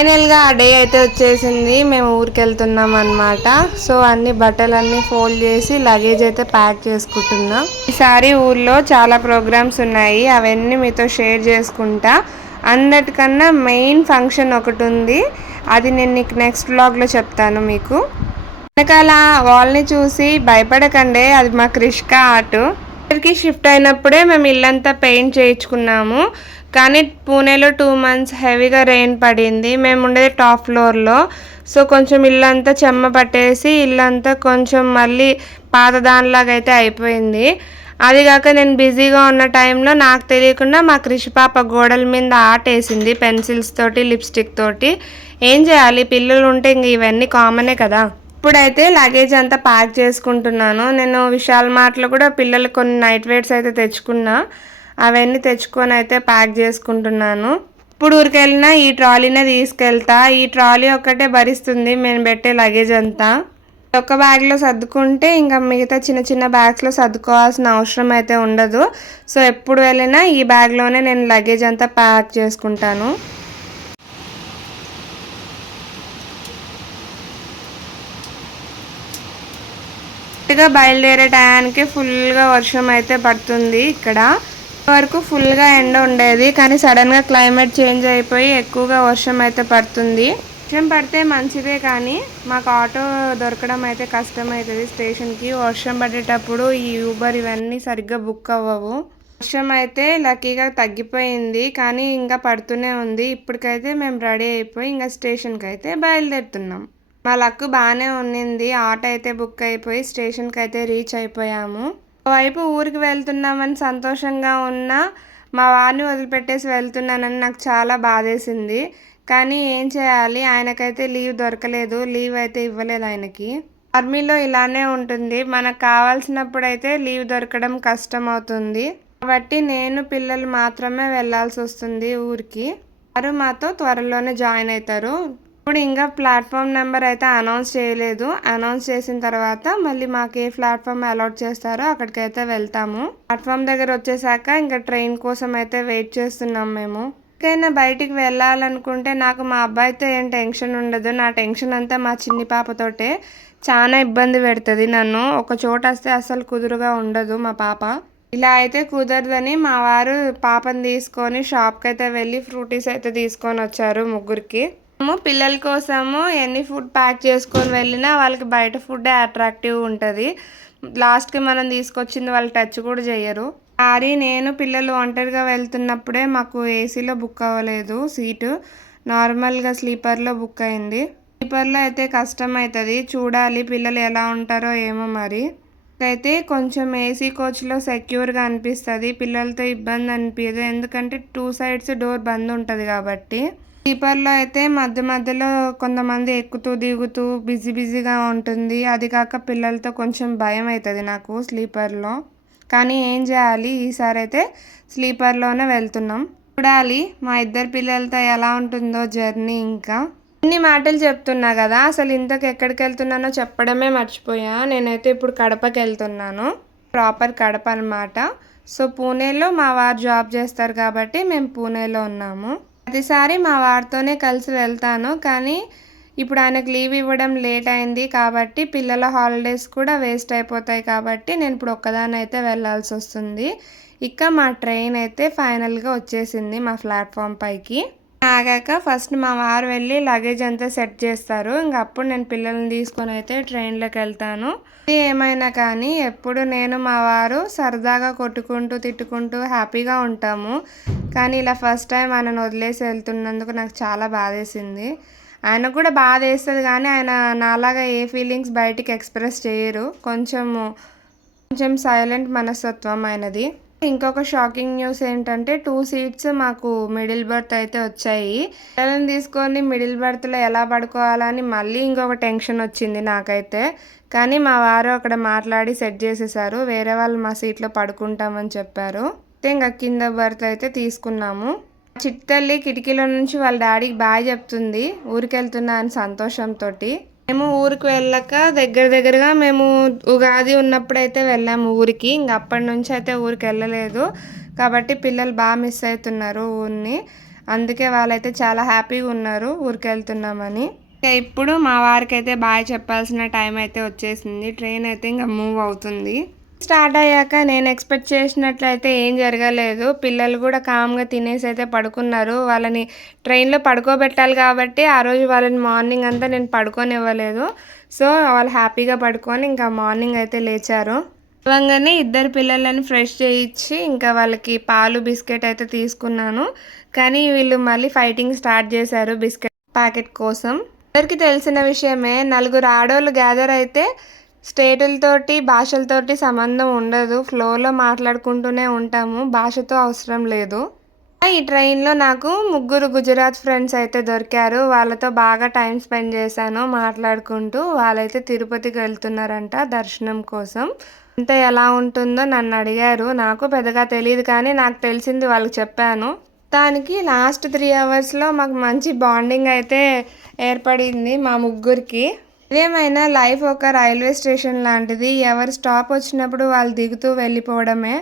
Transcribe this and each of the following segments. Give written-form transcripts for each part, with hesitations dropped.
ఫైనల్గా ఆ డే అయితే వచ్చేసింది. మేము ఊరికి వెళ్తున్నాం అనమాట. సో అన్ని బట్టలన్నీ ఫోల్డ్ చేసి లగేజ్ అయితే ప్యాక్ చేసుకుంటున్నాం. ఈసారి ఊర్లో చాలా ప్రోగ్రామ్స్ ఉన్నాయి, అవన్నీ మీతో షేర్ చేసుకుంటా. అందరికన్నా మెయిన్ ఫంక్షన్ ఒకటి ఉంది, అది నేను నీకు నెక్స్ట్ వ్లాగ్లో చెప్తాను. మీకు వెనకాల వాళ్ళని చూసి భయపడకండి, అది మా క్రిష్క ఆర్ట్. ఇక్కడికి షిఫ్ట్ అయినప్పుడే మేము ఇల్లంతా పెయింట్ చేయించుకున్నాము. కానీ పూణేలో 2 months హెవీగా రెయిన్ పడింది. మేము ఉండేది టాప్ ఫ్లోర్లో. సో కొంచెం ఇల్లంతా చెమ్మ పట్టేసి ఇల్లంతా కొంచెం మళ్ళీ పాత దానిలాగా అయితే అయిపోయింది. అది కాక నేను బిజీగా ఉన్న టైంలో నాకు తెలియకుండా మా కృషి పాప గోడల మీద ఆర్ట్ వేసింది, పెన్సిల్స్ తోటి లిప్స్టిక్ తోటి. ఏం చేయాలి, పిల్లలు ఉంటే ఇంక ఇవన్నీ కామనే కదా. ఇప్పుడైతే లగేజ్ అంతా ప్యాక్ చేసుకుంటున్నాను. నేను విశాల్ మార్ట్లో కూడా పిల్లలు కొన్ని నైట్ వేర్స్ అయితే తెచ్చుకున్నా, అవన్నీ తెచ్చుకొని అయితే ప్యాక్ చేసుకుంటున్నాను. ఇప్పుడు ఊరికి వెళ్ళినా ఈ ట్రాలీనే తీసుకెళ్తా. ఈ ట్రాలీ ఒక్కటే భరిస్తుంది నేను పెట్టే లగేజ్ అంతా. ఒక బ్యాగ్లో సర్దుకుంటే ఇంకా మిగతా చిన్న చిన్న బ్యాగ్స్లో సర్దుకోవాల్సిన అవసరం అయితే ఉండదు. సో ఎప్పుడు వెళ్ళినా ఈ బ్యాగ్లోనే నేను లగేజ్ అంతా ప్యాక్ చేసుకుంటాను. బయలుదేరే టయానికి ఫుల్గా వర్షం అయితే పడుతుంది. ఇక్కడ వరకు ఫుల్గా ఎండ ఉండేది, కానీ సడన్గా క్లైమేట్ చేంజ్ అయిపోయి ఎక్కువగా వర్షం అయితే పడుతుంది. వర్షం పడితే మంచిదే, కానీ మాకు ఆటో దొరకడం అయితే కష్టమవుతుంది స్టేషన్కి. వర్షం పడేటప్పుడు ఈ ఊబర్ ఇవన్నీ సరిగ్గా బుక్ అవ్వవు. వర్షం అయితే లక్కీగా తగ్గిపోయింది, కానీ ఇంకా పడుతూనే ఉంది. ఇప్పటికైతే మేము రెడీ అయిపోయి ఇంకా స్టేషన్కి అయితే బయలుదేరుతున్నాం. మా లక్ బాగానే ఉన్నింది, ఆటో అయితే బుక్ అయిపోయి స్టేషన్కి అయితే రీచ్ అయిపోయాము. ఒకవైపు ఊరికి వెళ్తున్నామని సంతోషంగా ఉన్నా, మా వారిని వదిలిపెట్టేసి వెళ్తున్నానని నాకు చాలా బాధేసింది. కానీ ఏం చేయాలి, ఆయనకైతే లీవ్ దొరకలేదు, లీవ్ అయితే ఇవ్వలేదు ఆయనకి. ఆర్మీలో ఇలానే ఉంటుంది, మనకు కావాల్సినప్పుడు అయితే లీవ్ దొరకడం కష్టం అవుతుంది. కాబట్టి నేను పిల్లలు మాత్రమే వెళ్ళాల్సి వస్తుంది ఊరికి. వారు మాతో త్వరలోనే జాయిన్ అవుతారు. ఇప్పుడు ఇంకా ప్లాట్ఫామ్ నెంబర్ అయితే అనౌన్స్ చేయలేదు. అనౌన్స్ చేసిన తర్వాత మళ్ళీ మాకు ఏ ప్లాట్ఫామ్ అలాట్ చేస్తారో అక్కడికైతే వెళ్తాము. ప్లాట్ఫామ్ దగ్గర వచ్చేసాక ఇంకా ట్రైన్ కోసం అయితే వెయిట్ చేస్తున్నాం మేము. ఎక్కడైనా బయటికి వెళ్ళాలనుకుంటే నాకు మా అబ్బాయితో ఏం టెన్షన్ ఉండదు. నా టెన్షన్ అంతా మా చిన్ని పాపతోటే. చాలా ఇబ్బంది పెడుతుంది నన్ను. ఒక చోట వస్తే అసలు కుదురుగా ఉండదు మా పాప. ఇలా అయితే కుదరదని మా వారు పాపని తీసుకొని షాప్కి అయితే వెళ్ళి ఫ్రూటీస్ అయితే తీసుకొని వచ్చారు ముగ్గురికి. పిల్లల కోసము ఎన్ని ఫుడ్ ప్యాక్ చేసుకొని వెళ్ళినా వాళ్ళకి బయట ఫుడ్డే అట్రాక్టివ్ ఉంటుంది. లాస్ట్కి మనం తీసుకొచ్చింది వాళ్ళు టచ్ కూడా చేయరు. నేను పిల్లలు ఒంటరిగా వెళ్తున్నప్పుడే మాకు ఏసీలో బుక్ అవ్వలేదు సీటు, నార్మల్గా స్లీపర్లో బుక్ అయింది. స్లీపర్లో అయితే కష్టం అవుతుంది, చూడాలి పిల్లలు ఎలా ఉంటారో ఏమో. మరి అయితే కొంచెం ఏసీ కోచ్లో సెక్యూర్గా అనిపిస్తుంది, పిల్లలతో ఇబ్బంది అనిపించదు, ఎందుకంటే 2 sides డోర్ బంద్ ఉంటుంది కాబట్టి. స్లీపర్లో అయితే మధ్య మధ్యలో కొంతమంది ఎక్కుతూ దిగుతూ బిజీగా ఉంటుంది. అది కాక పిల్లలతో కొంచెం భయం అవుతుంది నాకు స్లీపర్లో. కానీ ఏం చేయాలి, ఈసారి అయితే స్లీపర్లోనే వెళ్తున్నాం. చూడాలి మా ఇద్దరు పిల్లలతో ఎలా ఉంటుందో జర్నీ. ఇంకా ఇన్ని మాటలు చెప్తున్నా కదా, అసలు ఇంతకు ఎక్కడికి వెళ్తున్నానో చెప్పడమే మర్చిపోయా. నేనైతే ఇప్పుడు కడపకి వెళ్తున్నాను, ప్రాపర్ కడప అనమాట. సో పూణేలో మా వారు జాబ్ చేస్తారు కాబట్టి మేము పూణేలో ఉన్నాము. ప్రతిసారి మా వారితోనే కలిసి వెళ్తాను, కానీ ఇప్పుడు ఆయనకు లీవ్ ఇవ్వడం లేట్ అయింది కాబట్టి పిల్లల హాలిడేస్ కూడా వేస్ట్ అయిపోతాయి కాబట్టి నేను ఇప్పుడు ఒక్కదాన్ని అయితే వెళ్ళాల్సి వస్తుంది. ఇక మా ట్రైన్ అయితే ఫైనల్గా వచ్చేసింది మా ప్లాట్ఫామ్ పైకి. ఆగాక ఫస్ట్ మా వారు వెళ్ళి లగేజ్ అంతా సెట్ చేస్తారు, ఇంక అప్పుడు నేను పిల్లల్ని తీసుకొని అయితే ట్రైన్లోకి వెళ్తాను. ఏమైనా కానీ ఎప్పుడు నేను మా వారు సరదాగా కొట్టుకుంటూ తిట్టుకుంటూ హ్యాపీగా ఉంటాము. కానీ ఇలా ఫస్ట్ టైం ఆయనను వదిలేసి వెళ్తున్నందుకు నాకు చాలా బాధేసింది. ఆయన కూడా బాధ వేస్తుంది, కానీ ఆయన నాలాగా ఏ ఫీలింగ్స్ బయటికి ఎక్స్ప్రెస్ చేయరు. కొంచెం సైలెంట్ మనస్తత్వం ఆయనది. ఇంకొక షాకింగ్ న్యూస్ ఏంటంటే 2 seats మాకు మిడిల్ బర్త్ అయితే వచ్చాయి. పిల్లల్ని తీసుకొని మిడిల్ బర్త్లో ఎలా పడుకోవాలని మళ్ళీ ఇంకొక టెన్షన్ వచ్చింది నాకైతే. కానీ మా వారు అక్కడ మాట్లాడి సెట్ చేసేసారు, వేరే వాళ్ళు మా సీట్లో పడుకుంటామని చెప్పారు. ఇంకా కింద బర్త్ అయితే తీసుకున్నాము. చిట్టల్లి కిటికీలో నుంచి వాళ్ళ డాడీకి బాయ్ చెప్తుంది ఊరికి వెళ్తున్నా అని సంతోషంతో. మేము ఊరికి వెళ్ళాక దగ్గరగా మేము ఉగాది ఉన్నప్పుడైతే వెళ్ళాము ఊరికి. ఇంక అప్పటి నుంచి అయితే ఊరికి వెళ్ళలేదు కాబట్టి పిల్లలు బాగా మిస్ అవుతున్నారు ఊరిని. అందుకే వాళ్ళైతే చాలా హ్యాపీగా ఉన్నారు ఊరికి వెళ్తున్నామని. ఇప్పుడు మా వారికి అయితే బాయ్ చెప్పాల్సిన టైం అయితే వచ్చేసింది. ట్రైన్ అయితే ఇంకా మూవ్ అవుతుంది. స్టార్ట్ అయ్యాక నేను ఎక్స్పెక్ట్ చేసినట్లయితే ఏం జరగలేదు. పిల్లలు కూడా కామ్గా తినేసి అయితే పడుకున్నారు. వాళ్ళని ట్రైన్లో పడుకోబెట్టాలి కాబట్టి ఆ రోజు వాళ్ళని మార్నింగ్ అంతా నేను పడుకోనివ్వలేదు. సో వాళ్ళు హ్యాపీగా పడుకొని ఇంకా మార్నింగ్ అయితే లేచారు. ఇవ్వగానే ఇద్దరు పిల్లలని ఫ్రెష్ చేయించి ఇంకా వాళ్ళకి పాలు బిస్కెట్ అయితే తీసుకున్నాను. కానీ వీళ్ళు మళ్ళీ ఫైటింగ్ స్టార్ట్ చేశారు బిస్కెట్ ప్యాకెట్ కోసం. అందరికీ తెలిసిన విషయమే, నలుగురు ఆడోళ్ళు గ్యాదర్ అయితే స్టేటులతోటి భాషలతోటి సంబంధం ఉండదు. ఫ్లోలో మాట్లాడుకుంటూనే ఉంటాము, భాషతో అవసరం లేదు. ఈ ట్రైన్లో నాకు 3 గుజరాత్ ఫ్రెండ్స్ అయితే దొరికారు. వాళ్ళతో బాగా టైం స్పెండ్ చేశాను మాట్లాడుకుంటూ. వాళ్ళైతే తిరుపతికి వెళ్తున్నారంట దర్శనం కోసం. అంతా ఎలా ఉంటుందో నన్ను అడిగారు. నాకు పెద్దగా తెలియదు కానీ నాకు తెలిసింది వాళ్ళకి చెప్పాను. దానికి లాస్ట్ 3 అవర్స్లో మాకు మంచి బాండింగ్ అయితే ఏర్పడింది మా ముగ్గురికి. ఏమైనా లైఫ్ ఒక రైల్వే స్టేషన్ లాంటిది. ఎవరు స్టాప్ వచ్చినప్పుడు వాళ్ళు దిగుతూ వెళ్ళిపోవడమే.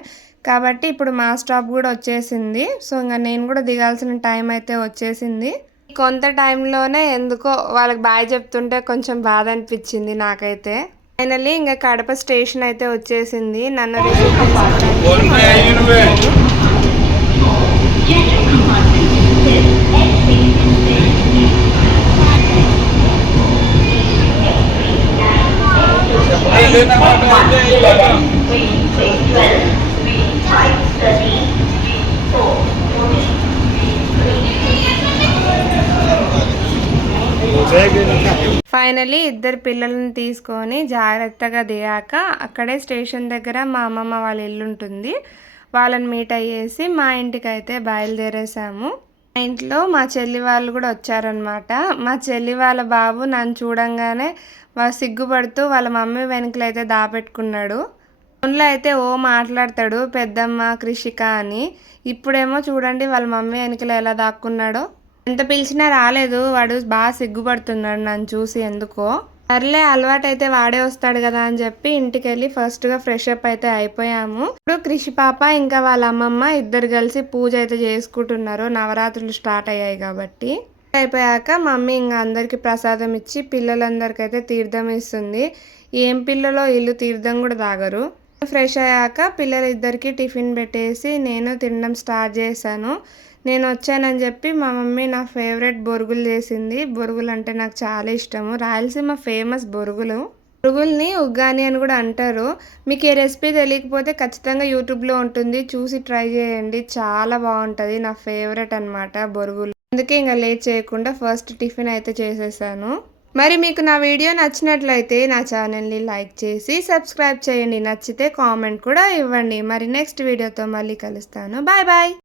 కాబట్టి ఇప్పుడు మా స్టాప్ కూడా వచ్చేసింది. సో ఇంకా నేను కూడా దిగాల్సిన టైం అయితే వచ్చేసింది. కొంత టైంలోనే ఎందుకో వాళ్ళకి బాయ్ చెప్తుంటే కొంచెం బాధ అనిపించింది నాకైతే. ఫైనల్లీ ఇంకా కడప స్టేషన్ అయితే వచ్చేసింది. నన్ను రిసీవ్ ఫైనలీ ఇద్దరు పిల్లల్ని తీసుకొని జాగ్రత్తగా దిగాక అక్కడే స్టేషన్ దగ్గర మా అమ్మమ్మ వాళ్ళ ఇల్లు ఉంటుంది. వాళ్ళని మీట్ అయ్యేసి మా ఇంటికి అయితే బయలుదేరేసాము. మా ఇంట్లో మా చెల్లి వాళ్ళు కూడా వచ్చారనమాట. మా చెల్లి వాళ్ళ బాబు నన్ను చూడంగానే సిగ్గుపడుతూ వాళ్ళ మమ్మీ వెనుకలైతే దాపెట్టుకున్నాడు. ఫోన్లో అయితే ఓ మాట్లాడతాడు పెద్దమ్మ కృషిక అని. ఇప్పుడేమో చూడండి వాళ్ళ మమ్మీ వెనుకలు ఎలా దాక్కున్నాడో. ఎంత పిలిచినా రాలేదు. వాడు బాగా సిగ్గుపడుతున్నాడు నన్ను చూసి ఎందుకో. సర్లే అలవాటైతే వాడే వస్తాడు కదా అని చెప్పి ఇంటికి వెళ్ళి ఫస్ట్గా ఫ్రెష్ అప్ అయితే అయిపోయాము. ఇప్పుడు కృషి పాప ఇంకా వాళ్ళ అమ్మమ్మ ఇద్దరు కలిసి పూజ అయితే చేసుకుంటున్నారు. నవరాత్రులు స్టార్ట్ అయ్యాయి కాబట్టి. అయిపోయాక మమ్మీ ఇంకా అందరికి ప్రసాదం ఇచ్చి పిల్లలందరికైతే తీర్థం ఇస్తుంది. ఏం పిల్లలో ఇల్లు తీర్థం కూడా తాగరు. ఫ్రెష్ అయ్యాక పిల్లలిద్దరికి టిఫిన్ పెట్టేసి నేను తినడం స్టార్ట్ చేశాను. నేను వచ్చానని చెప్పి మా మమ్మీ నా ఫేవరెట్ బొరుగులు చేసింది. బొరుగులు అంటే నాకు చాలా ఇష్టము. రాయలసీమ ఫేమస్ బొరుగులు. బొరుగుల్ని ఉగ్గాని అని కూడా అంటారు. మీకు ఏ రెసిపీ తెలియకపోతే ఖచ్చితంగా యూట్యూబ్లో ఉంటుంది, చూసి ట్రై చేయండి. చాలా బాగుంటుంది. నా ఫేవరెట్ అనమాట బొరుగులు. అందుకే ఇంకా లేట్ చేయకుండా ఫస్ట్ టిఫిన్ అయితే చేసేసాను. మరి మీకు నా వీడియో నచ్చినట్లయితే నా ఛానల్ని లైక్ చేసి సబ్స్క్రైబ్ చేయండి. నచ్చితే కామెంట్ కూడా ఇవ్వండి. మరి నెక్స్ట్ వీడియోతో మళ్ళీ కలుస్తాను. Bye bye.